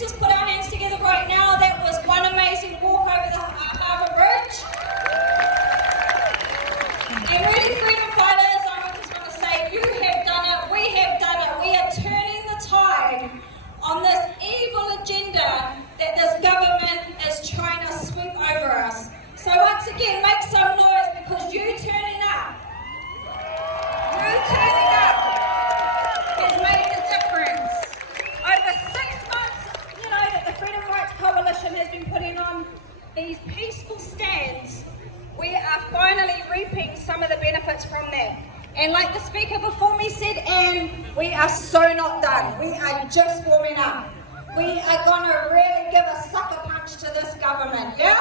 let's just put our hands together right now. That was one amazing walk over the Harbour Bridge. And really, freedom fighters, I just want to say, you have done it, we have done it. We are turning the tide on this evil agenda that this government is trying to sweep over us. So once again, make some noise, because you turning up has made a difference. Over 6 months, that the Freedom Rights Coalition has been putting on these peaceful stands, we are finally reaping some of the benefits from that. And like the speaker before me said, and we are so not done. We are just warming up. We are going to really give a sucker punch to this government, yeah?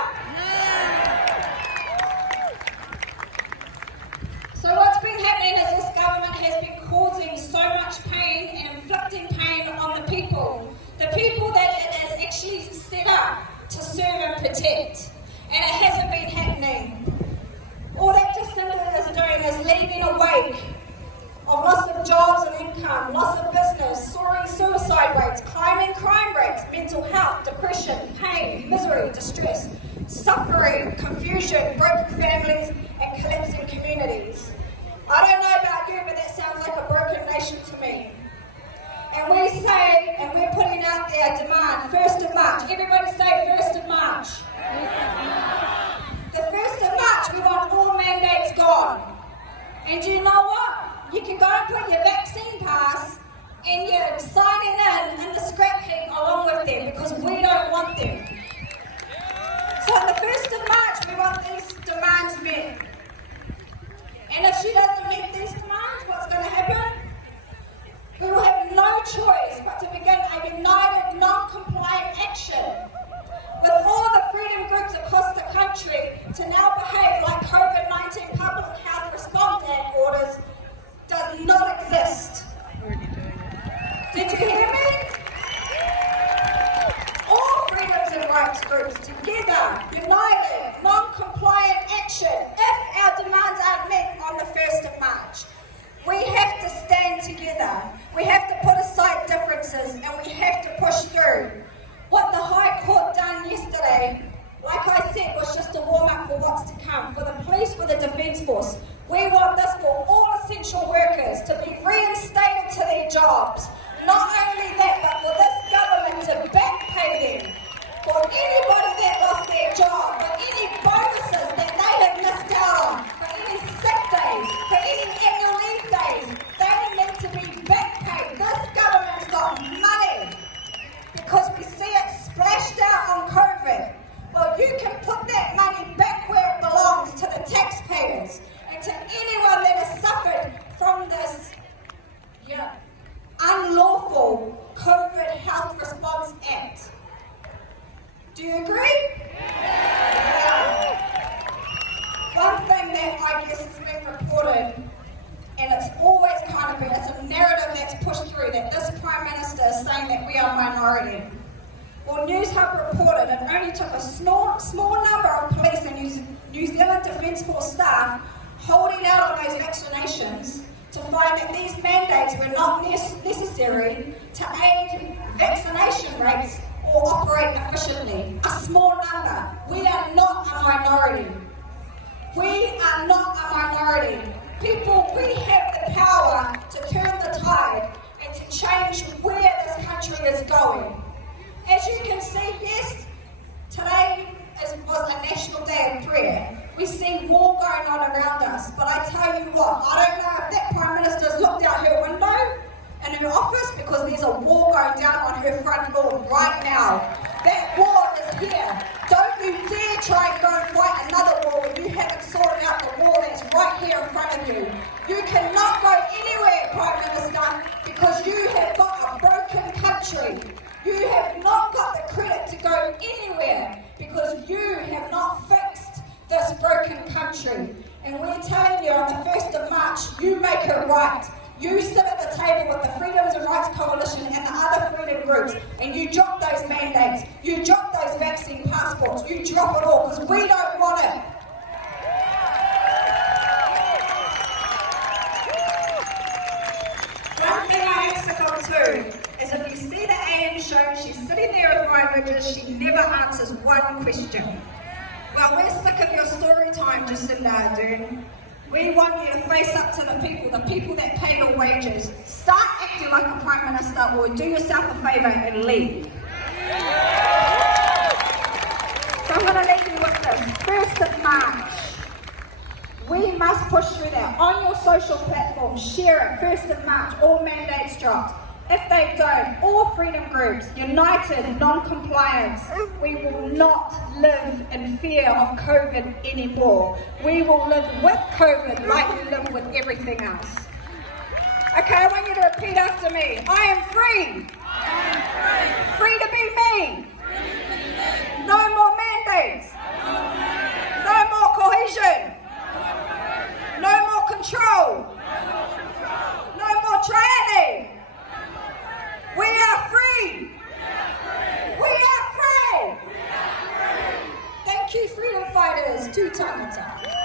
So what's been happening is this government has been causing so much pain and inflicting pain on the people that it has actually set up to serve and protect. And it hasn't been happening. All that just simply is doing is leaving a wake of loss of jobs and income, loss of business, soaring suicide rates, climbing crime rates, mental health, depression, pain, misery, distress, suffering, confusion, broken families, and collapsing communities. I don't know about you, but that sounds like a broken nation to me. And we say, and we're putting out there a demand, 1st of March. Everybody say 1st of March. The 1st of March, we want all mandates gone. And do you know what? You can go and put your vaccine pass and you're signing in the scrap heap along with them, because we don't want them. So on the 1st of March, we want these demands met. And if she doesn't meet these demands, what's going to happen? We will have no choice but to begin a united, non-compliant action with all the freedom groups across the country to now behave like COVID-19 Public Health Response Act orders does not exist. Did you hear me? All freedoms and rights groups together, united, non-compliant action if our demands aren't met on the 1st of March. We have to stand together. We have to put aside differences and we have to push through. What the High Court done yesterday, like I said, was just a warm-up for what's to come, for the police, for the Defence Force. We want this for all essential workers to be reinstated to their jobs. Not only that, but for this government to back pay them. For anybody that lost their job, for any bonuses that they have missed out on, for any sick days, for any annual leave days, they need to be back paid. This government's got money because we see it splashed out on COVID. Well, you can put that money back where it belongs, to the taxpayers and to anyone that has suffered from this unlawful COVID Health Response Act. Do you agree? Yeah. One thing that I guess has been reported, and it's always kind of been, it's a narrative that's pushed through, that this Prime Minister is saying that we are minority. Well, News Hub reported it only took a small number of police and New Zealand Defence Force staff holding out on those vaccinations to find that these mandates were not necessary to aid vaccination rates or operate efficiently. A small number. We are not a minority. We are not a minority. People, we have the power to turn the tide and to change where this country is going. As you can see, yes, today was a National Day of Prayer. We see war going on around us, but I tell you what, I don't know if that Prime Minister has looked out her window in her office, because there's a war going down on her front lawn right now. That war is here. Don't you dare try and go and fight another war when you haven't sorted out the war that's right here in front of you. You cannot go anywhere, Prime Minister, because you have got a broken country. You have not got the credit to go anywhere because you have not fixed this broken country. And we're telling you, on the 1st of March, you make it right. You sit at the table with the Freedoms and Rights Coalition and the other freedom groups, and you drop those mandates, you drop those vaccine passports, you drop it all, because we don't want it. One thing I have to go to is, if you see the AM show, she's sitting sitting there with Ryan Ridges, she never answers one question. Well, we're sick of your story time, Jacinda Ardern. We want you to face up to the people that pay your wages. Start acting like a Prime Minister or do yourself a favour and leave. So I'm going to leave you with this. 1st of March. We must push through that. On your social platforms, share it. 1st of March, all mandates dropped. If they don't, all freedom groups, united, non-compliance, we will not live in fear of COVID anymore. We will live with COVID like we live with everything else. Okay, I want you to repeat after me. I am free. Free to be me. No more mandates. No more cohesion. No more control. No more tyranny. We are free! We are free! Thank you, freedom fighters. Tu tangata.